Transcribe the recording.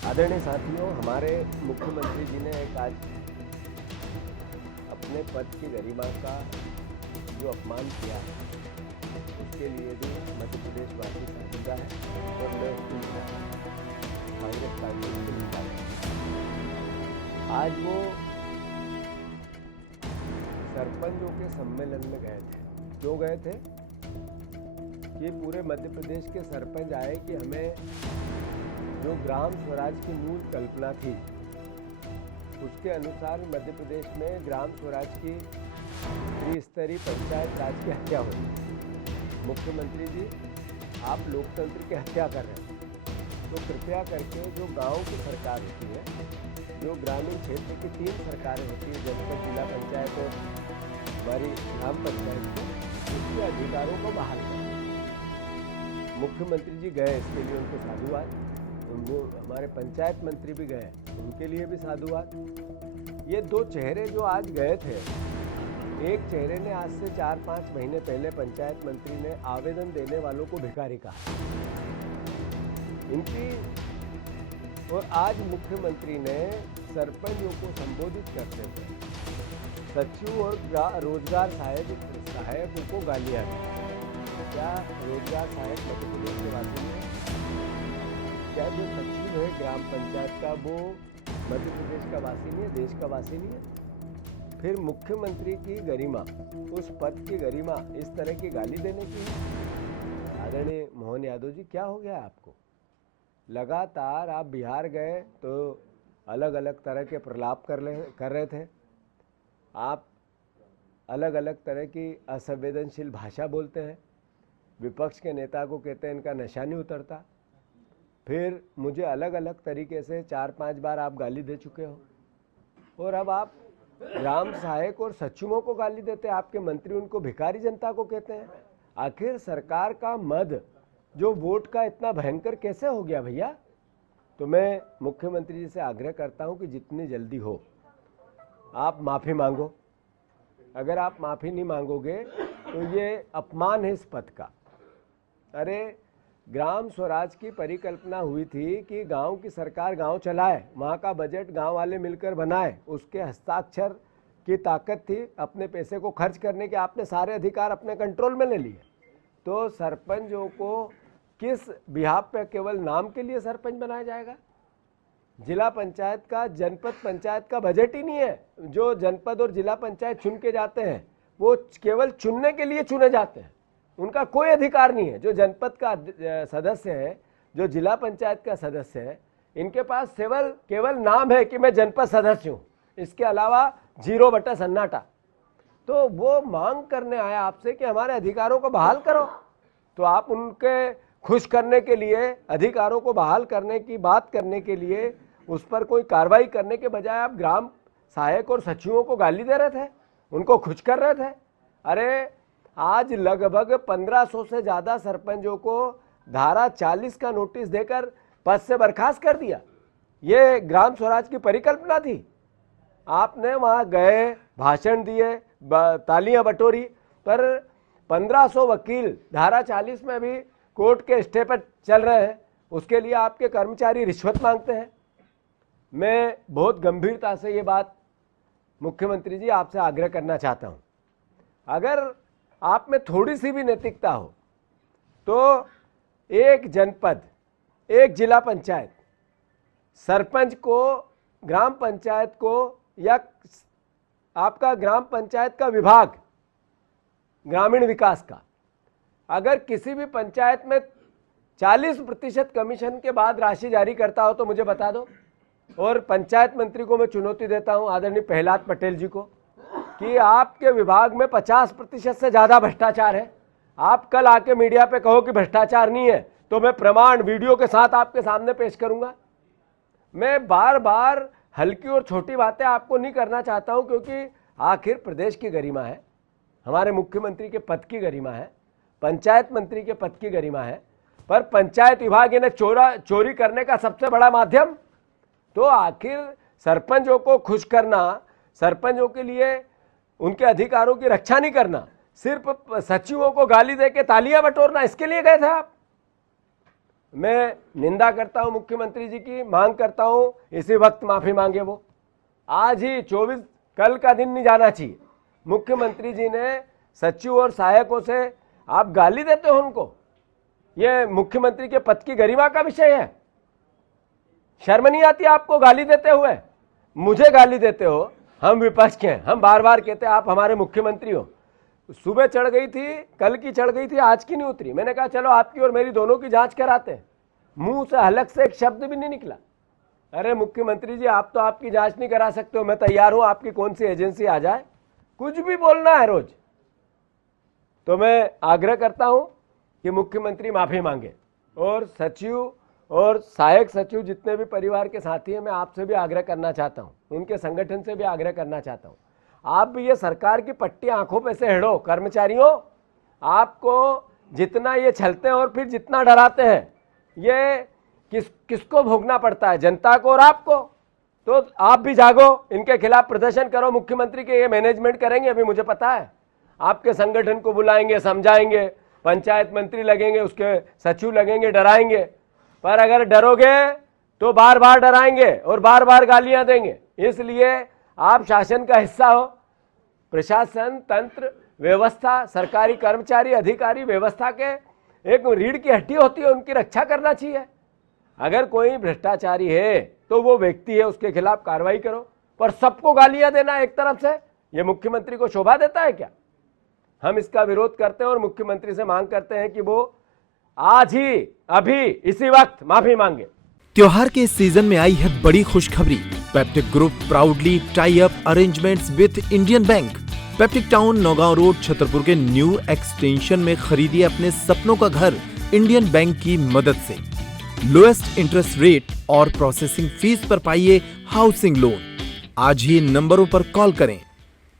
आदरणीय साथियों, हमारे मुख्यमंत्री जी ने एक आज अपने पद की गरिमा का जो अपमान किया है उसके लिए भी मध्य प्रदेश वासी शर्मिंदा है और मैं उसको कांग्रेस पार्टी को मिलता है। आज वो सरपंचों के सम्मेलन में गए थे। क्यों गए थे? ये पूरे मध्य प्रदेश के सरपंच आए कि हमें जो ग्राम स्वराज की मूल कल्पना थी उसके अनुसार मध्य प्रदेश में ग्राम स्वराज की त्रिस्तरीय पंचायत राज की हत्या हुई। मुख्यमंत्री जी, आप लोकतंत्र की हत्या कर रहे हैं, तो कृपया करके जो गांव की सरकार होती है, जो ग्रामीण क्षेत्र की 3 सरकारें होती है, जनपद, जिला पंचायत और हमारी ग्राम पंचायत की, उसके अधिकारों को बहाल करें। मुख्यमंत्री जी गए, इसके लिए उनको साधुवाद। हमारे पंचायत मंत्री भी गए, उनके लिए भी साधुवाद। ये 2 चेहरे जो आज गए थे, एक चेहरे ने आज से 4-5 महीने पहले पंचायत मंत्री ने आवेदन देने वालों को भिखारी कहा इनकी, और आज मुख्यमंत्री ने सरपंचों को संबोधित करते हुए सचिव और रोजगार सहायक को गालियां दी। क्या रोजगार सहायक मध्य प्रदेश के वासी हैं? क्या जो सचिव है ग्राम पंचायत का वो मध्य प्रदेश का वासी नहीं है, देश का वासी नहीं है? फिर मुख्यमंत्री की गरिमा, उस पद की गरिमा इस तरह की गाली देने की है? आदरणीय मोहन यादव जी, क्या हो गया आपको? लगातार आप बिहार गए तो अलग अलग तरह के प्रलाप कर रहे थे। आप अलग अलग तरह की असंवेदनशील भाषा बोलते हैं। विपक्ष के नेता को कहते हैं इनका नशा नहीं उतरता। फिर मुझे अलग अलग तरीके से 4-5 बार आप गाली दे चुके हो, और अब आप ग्राम सहायक और सचिवों को गाली देते हैं। आपके मंत्री उनको भिखारी जनता को कहते हैं। आखिर सरकार का मद जो वोट का इतना भयंकर कैसे हो गया भैया? तो मैं मुख्यमंत्री जी से आग्रह करता हूं कि जितनी जल्दी हो आप माफ़ी मांगो। अगर आप माफ़ी नहीं मांगोगे तो ये अपमान है इस पद का। अरे, ग्राम स्वराज की परिकल्पना हुई थी कि गांव की सरकार गांव चलाए, वहाँ का बजट गांव वाले मिलकर बनाए, उसके हस्ताक्षर की ताकत थी अपने पैसे को खर्च करने के। आपने सारे अधिकार अपने कंट्रोल में ले लिए। तो सरपंचों को किस बिहाफ पे केवल नाम के लिए सरपंच बनाया जाएगा? जिला पंचायत का, जनपद पंचायत का बजट ही नहीं है। जो जनपद और जिला पंचायत चुन के जाते हैं वो केवल चुनने के लिए चुने जाते हैं, उनका कोई अधिकार नहीं है। जो जनपद का सदस्य है, जो जिला पंचायत का सदस्य है, इनके पास केवल नाम है कि मैं जनपद सदस्य हूँ, इसके अलावा 0 बटा सन्नाटा। तो वो मांग करने आया आपसे कि हमारे अधिकारों को बहाल करो, तो आप उनके खुश करने के लिए, अधिकारों को बहाल करने की बात करने के लिए उस पर कोई कार्रवाई करने के बजाय आप ग्राम सहायक और सचिवों को गाली दे रहे थे, उनको खुश कर रहे थे। अरे, आज लगभग 1500 से ज़्यादा सरपंचों को धारा 40 का नोटिस देकर पद से बर्खास्त कर दिया। ये ग्राम स्वराज की परिकल्पना थी। आपने वहाँ गए, भाषण दिए, तालियां बटोरी, पर 1500 वकील धारा 40 में भी कोर्ट के स्टे पर चल रहे हैं। उसके लिए आपके कर्मचारी रिश्वत मांगते हैं। मैं बहुत गंभीरता से ये बात मुख्यमंत्री जी आपसे आग्रह करना चाहता हूँ, अगर आप में थोड़ी सी भी नैतिकता हो तो एक जनपद, एक जिला पंचायत, सरपंच को, ग्राम पंचायत को, या आपका ग्राम पंचायत का विभाग ग्रामीण विकास का, अगर किसी भी पंचायत में 40% कमीशन के बाद राशि जारी करता हो तो मुझे बता दो। और पंचायत मंत्री को मैं चुनौती देता हूं, आदरणीय प्रहलाद पटेल जी को, कि आपके विभाग में 50% से ज़्यादा भ्रष्टाचार है। आप कल आके मीडिया पे कहो कि भ्रष्टाचार नहीं है, तो मैं प्रमाण वीडियो के साथ आपके सामने पेश करूंगा। मैं बार बार हल्की और छोटी बातें आपको नहीं करना चाहता हूं, क्योंकि आखिर प्रदेश की गरिमा है, हमारे मुख्यमंत्री के पद की गरिमा है, पंचायत मंत्री के पद की गरिमा है। पर पंचायत विभाग इन्हें चोरी करने का सबसे बड़ा माध्यम। तो आखिर सरपंचों को खुश करना, सरपंचों के लिए उनके अधिकारों की रक्षा नहीं करना, सिर्फ सचिवों को गाली देके तालियां बटोरना, इसके लिए गए थे आप? मैं निंदा करता हूं मुख्यमंत्री जी की, मांग करता हूं इसी वक्त माफी मांगे वो। आज ही 24, कल का दिन नहीं जाना चाहिए। मुख्यमंत्री जी ने सचिव और सहायकों से आप गाली देते हो उनको, ये मुख्यमंत्री के पद की गरिमा का विषय है। शर्म नहीं आती आपको गाली देते हुए? मुझे गाली देते हो, हम विपक्ष के हैं, हम बार बार कहते हैं आप हमारे मुख्यमंत्री हो। सुबह चढ़ गई थी, कल की चढ़ गई थी, आज की नहीं उतरी। मैंने कहा चलो आपकी और मेरी दोनों की जांच कराते हैं। मुंह से हलक से एक शब्द भी नहीं निकला। अरे मुख्यमंत्री जी, आप तो आपकी जांच नहीं करा सकते हो, मैं तैयार हूं, आपकी कौन सी एजेंसी आ जाए, कुछ भी बोलना है रोज। तो मैं आग्रह करता हूं कि मुख्यमंत्री माफी मांगे, और सचिव और सहायक सचिव जितने भी परिवार के साथी हैं, मैं आपसे भी आग्रह करना चाहता हूं, उनके संगठन से भी आग्रह करना चाहता हूं, आप भी ये सरकार की पट्टी आंखों पे से हेड़ो। कर्मचारियों, आपको जितना ये छलते हैं और फिर जितना डराते हैं, ये किसको भोगना पड़ता है, जनता को और आपको। तो आप भी जागो, इनके खिलाफ प्रदर्शन करो। मुख्यमंत्री के ये मैनेजमेंट करेंगे, अभी मुझे पता है, आपके संगठन को बुलाएंगे, समझाएंगे, पंचायत मंत्री लगेंगे, उसके सचिव लगेंगे, डराएंगे। पर अगर डरोगे तो बार बार डराएंगे और बार बार गालियां देंगे। इसलिए आप शासन का हिस्सा हो। प्रशासन, तंत्र, व्यवस्था, सरकारी कर्मचारी, अधिकारी व्यवस्था के एक रीढ़ की हड्डी होती है, उनकी रक्षा करना चाहिए। अगर कोई भ्रष्टाचारी है तो वो व्यक्ति है, उसके खिलाफ कार्रवाई करो। पर सबको गालियां देना एक तरफ से, ये मुख्यमंत्री को शोभा देता है क्या? हम इसका विरोध करते हैं और मुख्यमंत्री से मांग करते हैं कि वो आज ही, अभी, इसी वक्त माफी मांगे। त्योहार के इस सीजन में आई है बड़ी खुशखबरी। Peptic group proudly tie up arrangements with Indian bank. Peptic town, Naugaon road, Chhatarpur के न्यू एक्सटेंशन में खरीदिए अपने सपनों का घर इंडियन बैंक की मदद से। लोएस्ट इंटरेस्ट रेट और प्रोसेसिंग फीस पर पाइए हाउसिंग लोन। आज ही इन नंबरों पर कॉल करें।